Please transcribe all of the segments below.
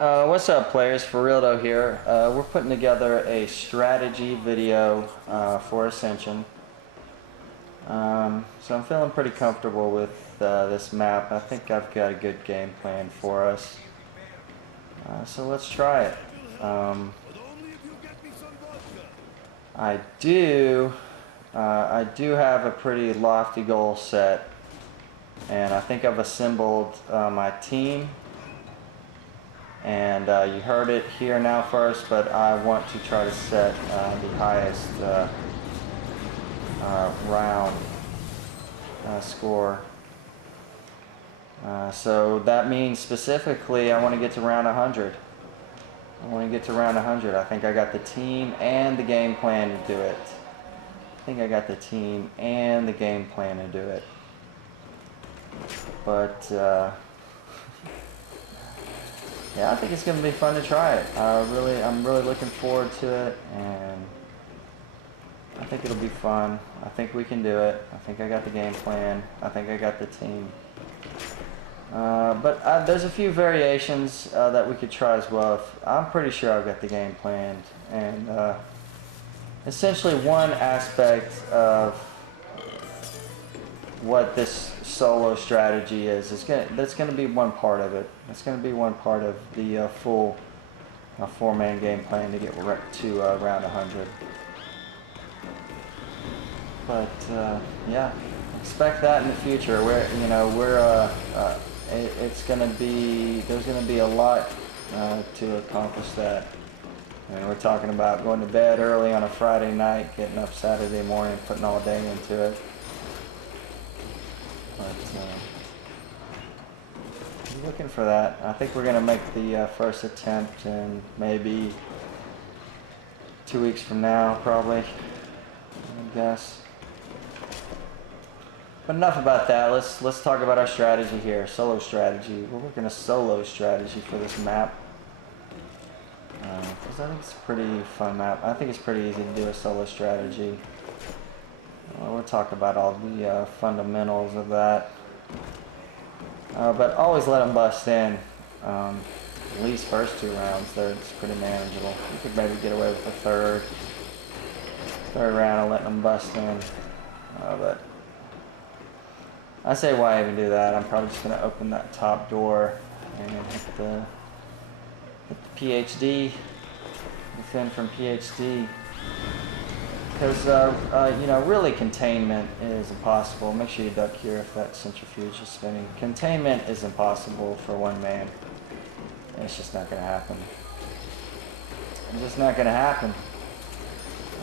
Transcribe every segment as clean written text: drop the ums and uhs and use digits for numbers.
What's up, players? Furealdo here. We're putting together a strategy video for Ascension. So I'm feeling pretty comfortable with this map. I think I've got a good game plan for us. So let's try it. I do have a pretty lofty goal set, and I think I've assembled my team. And you heard it here now first, but I want to try to set the highest round score. So that means specifically I want to get to round 100. I think I got the team and the game plan to do it. But yeah, I think it's going to be fun to try it. I'm really looking forward to it, and I think it'll be fun. I think we can do it. I think I got the game plan. I think I got the team. But there's a few variations that we could try as well. I'm pretty sure I've got the game planned, and essentially one aspect of what this solo strategy is that's going to be one part of it. It's going to be one part of the full four-man game plan to get to round 100. But yeah, expect that in the future. It's going to be, there's going to be a lot to accomplish that. And we're talking about going to bed early on a Friday night, getting up Saturday morning, putting all day into it. But I'm looking for that. I think we're going to make the first attempt in maybe 2 weeks from now, probably, I guess. But enough about that. Let's talk about our strategy here. Solo strategy. We're working a solo strategy for this map. Because I think it's a pretty fun map. I think it's pretty easy to do a solo strategy. We'll talk about all the fundamentals of that. But always let them bust in. At least first 2 rounds. Third's pretty manageable. You could maybe get away with the third round and let them bust in. But I say why even do that. I'm probably just going to open that top door and hit the PhD. Defend from PhD. Because, really containment is impossible. Make sure you duck here if that centrifuge is spinning. Containment is impossible for one man. It's just not going to happen. It's just not going to happen.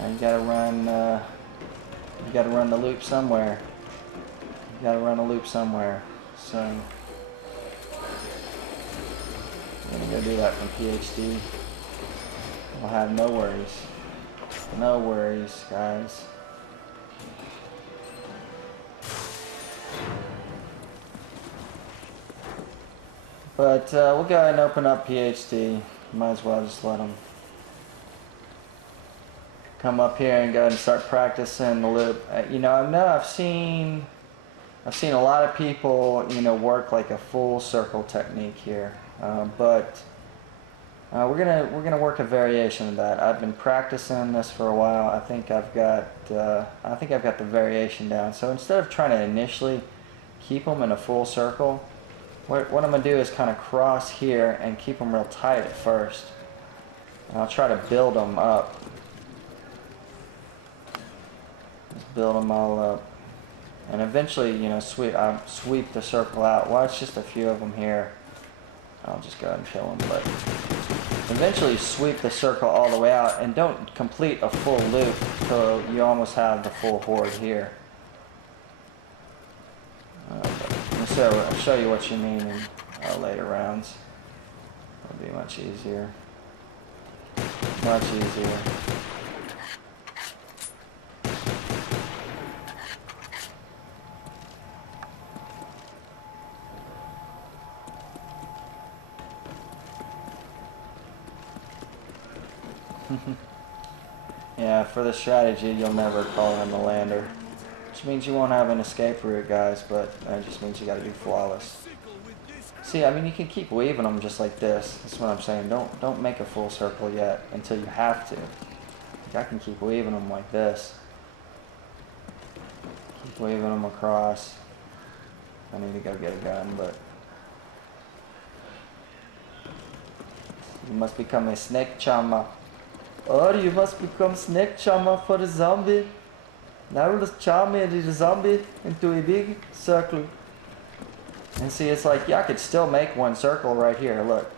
And you gotta run the loop somewhere. So, I'm going to go do that from PhD. I'll have no worries. No worries, guys. But we'll go ahead and open up PhD. Might as well just let them come up here and go ahead and start practicing the loop. I've seen a lot of people, work like a full circle technique here, but we're gonna work a variation of that. I've been practicing this for a while. I think I've got the variation down. So instead of trying to initially keep them in a full circle, what I'm gonna do is kind of cross here and keep them real tight at first. And I'll try to build them up. Just build them all up, and eventually, sweep the circle out. Well, it's just a few of them here. I'll just go ahead and kill them, but eventually sweep the circle all the way out, and don't complete a full loop until you almost have the full horde here. So I'll show you what you mean in later rounds. It'll be much easier. Much easier. Yeah, for the strategy, you'll never call in the lander. Which means you won't have an escape route, guys, but that just means you gotta do flawless. See, I mean, you can keep weaving them just like this. That's what I'm saying. Don't make a full circle yet until you have to. I can keep weaving them like this. Keep weaving them across. I need to go get a gun, but you must become a snake charmer. Oh, you must become snake charmer for the zombie. Now let's charm the zombie into a big circle. And see, it's like, yeah, I could still make one circle right here, look.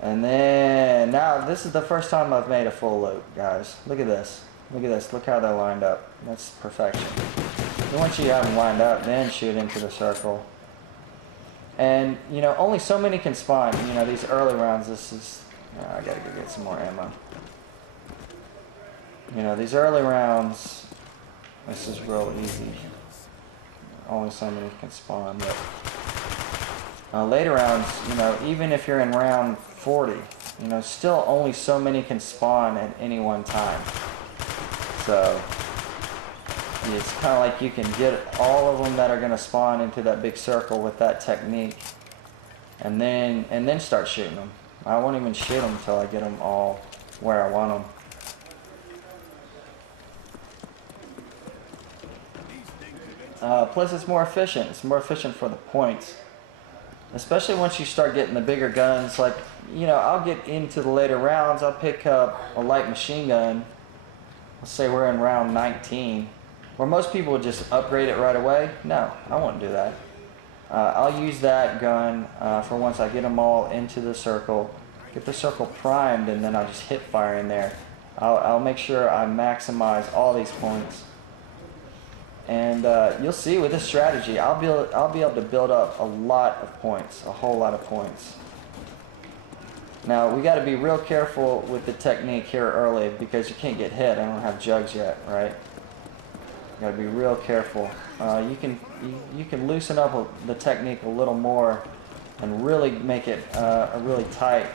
And then, now, this is the first time I've made a full loop, guys. Look at this. Look at this. Look how they're lined up. That's perfection. And once you have them lined up, then shoot into the circle. And, you know, only so many can spawn. You know, these early rounds, this is... I gotta go get some more ammo. You know, these early rounds, this is real easy. Only so many can spawn, but later rounds, you know, even if you're in round 40, you know, still only so many can spawn at any one time. So it's kind of like you can get all of them that are going to spawn into that big circle with that technique, and then start shooting them. I won't even shoot them until I get them all where I want them. Plus it's more efficient. It's more efficient for the points. Especially once you start getting the bigger guns. Like, you know, I'll get into the later rounds. I'll pick up a light machine gun. Let's say we're in round 19. Where most people would just upgrade it right away. No, I won't do that. I'll use that gun for once I get them all into the circle. Get the circle primed, and then I'll just hit fire in there. I'll make sure I maximize all these points. And you'll see with this strategy, I'll be able to build up a lot of points, a whole lot of points. Now we got to be real careful with the technique here early because you can't get hit. I don't have jugs yet, right? You got to be real careful. You can loosen up the technique a little more and really make it a really tight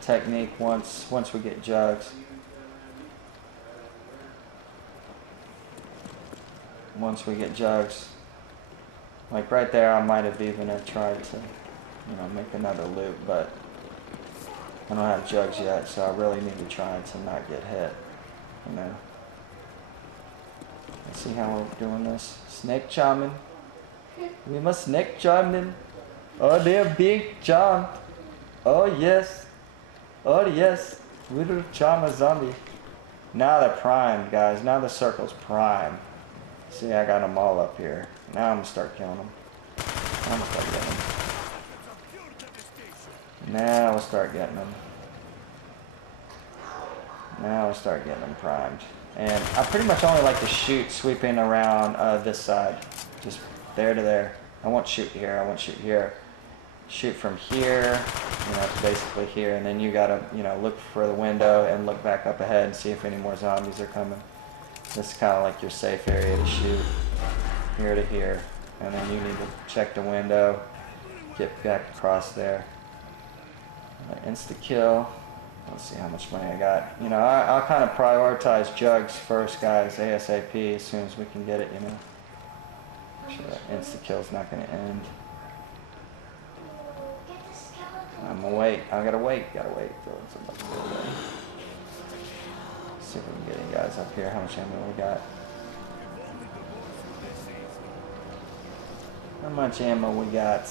technique once we get jugs. Once we get jugs, like right there, I might have even tried to, you know, make another loop, but I don't have jugs yet, so I really need to try to not get hit, you know. Let's see how we're doing this. Snake charming. We must snake charm them. Oh, they're big charm. Oh yes. Oh yes. We will charm a zombie. Now they're primed, guys. Now the circle's primed. See, I got them all up here. Now I'm going to start killing them. I'm going to start getting them. Now we'll start getting them. Now we'll start getting them primed. And I pretty much only like to shoot sweeping around this side. Just there to there. I won't shoot here. I won't shoot here. Shoot from here, you know, to basically here. And then you got to, you know, look for the window and look back up ahead and see if any more zombies are coming. This is kind of like your safe area to shoot, here to here, and then you need to check the window, get back across there. Insta kill. Let's see how much money I got. You know, I'll kind of prioritize jugs first, guys, ASAP, as soon as we can get it. You know, make sure that insta kill's not going to end. I'm gonna wait. I gotta wait. Gotta wait till it's about to go away. See if we can get you guys up here. How much ammo we got? How much ammo we got?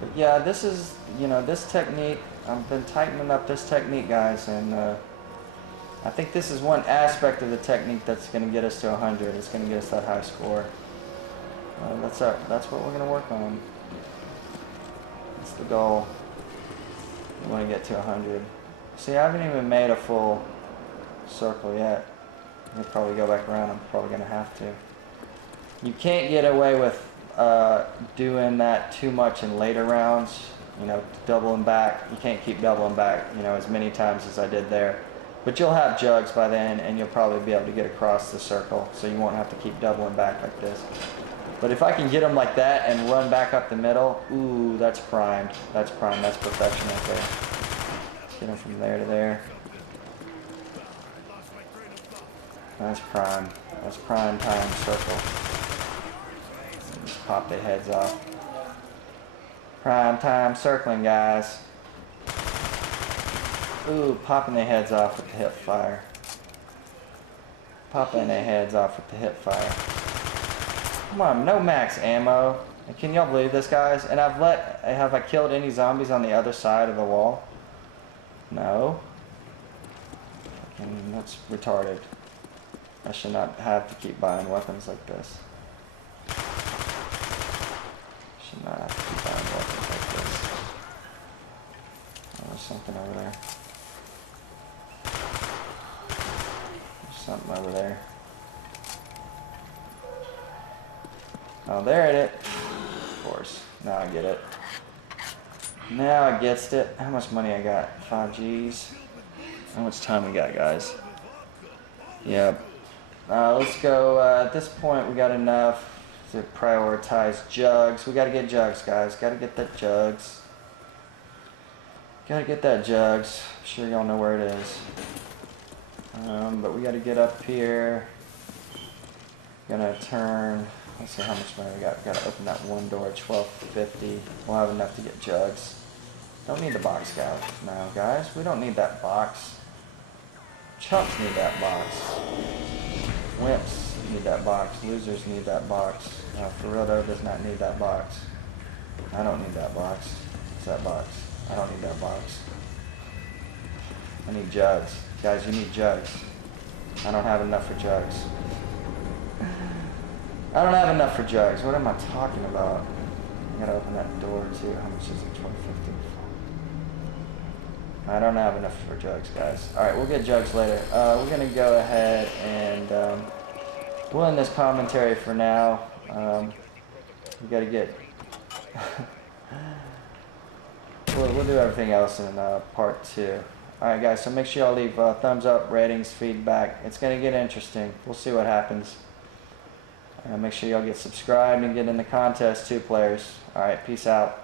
But yeah, this is, you know, this technique. I've been tightening up this technique, guys, and I think this is one aspect of the technique that's going to get us to 100. It's going to get us that high score. That's what we're going to work on. That's the goal. We want to get to 100. See, I haven't even made a full circle yet. I'll probably go back around. I'm probably going to have to. You can't get away with doing that too much in later rounds. You know, doubling back. You can't keep doubling back, you know, as many times as I did there. But you'll have jugs by then, and you'll probably be able to get across the circle, so you won't have to keep doubling back like this. But if I can get them like that and run back up the middle, ooh, that's primed. That's primed. That's perfection right there. Get them from there to there. That's prime. That's prime time circle. pop their heads off. Prime time circling, guys. Ooh, popping their heads off with the hip fire. Popping their heads off with the hip fire. Come on, no max ammo. And can y'all believe this, guys? And have I killed any zombies on the other side of the wall? No. Fucking, that's retarded. I should not have to keep buying weapons like this. Should not have to keep buying weapons like this. Oh, there's something over there. There's something over there. Oh, there it is. Of course. Now I get it. Now I gets it. How much money I got? 5 G's. How much time we got, guys? Yep. Let's go. At this point, we got enough to prioritize jugs. We got to get jugs, guys. Got to get that jugs. Got to get that jugs. I'm sure y'all know where it is. But we got to get up here. Gonna turn. Let's see how much money we got. We got to open that one door. 1250. We'll have enough to get jugs. Don't need the box, guys. No, guys. We don't need that box. Chumps need that box. Wimps need that box. Losers need that box. Furealdo does not need that box. I don't need that box. What's that box? I don't need that box. I need jugs. Guys, you need jugs. I don't have enough for jugs. I don't have enough for jugs. What am I talking about? I gotta open that door too. How much is it? 1250. I don't have enough for jugs, guys. Alright, we'll get jugs later. We're gonna go ahead and we'll end this commentary for now. We gotta get we'll do everything else in part 2. Alright guys, so make sure y'all leave thumbs up, ratings, feedback. It's gonna get interesting. We'll see what happens. Make sure y'all get subscribed and get in the contest too, players. Alright, peace out.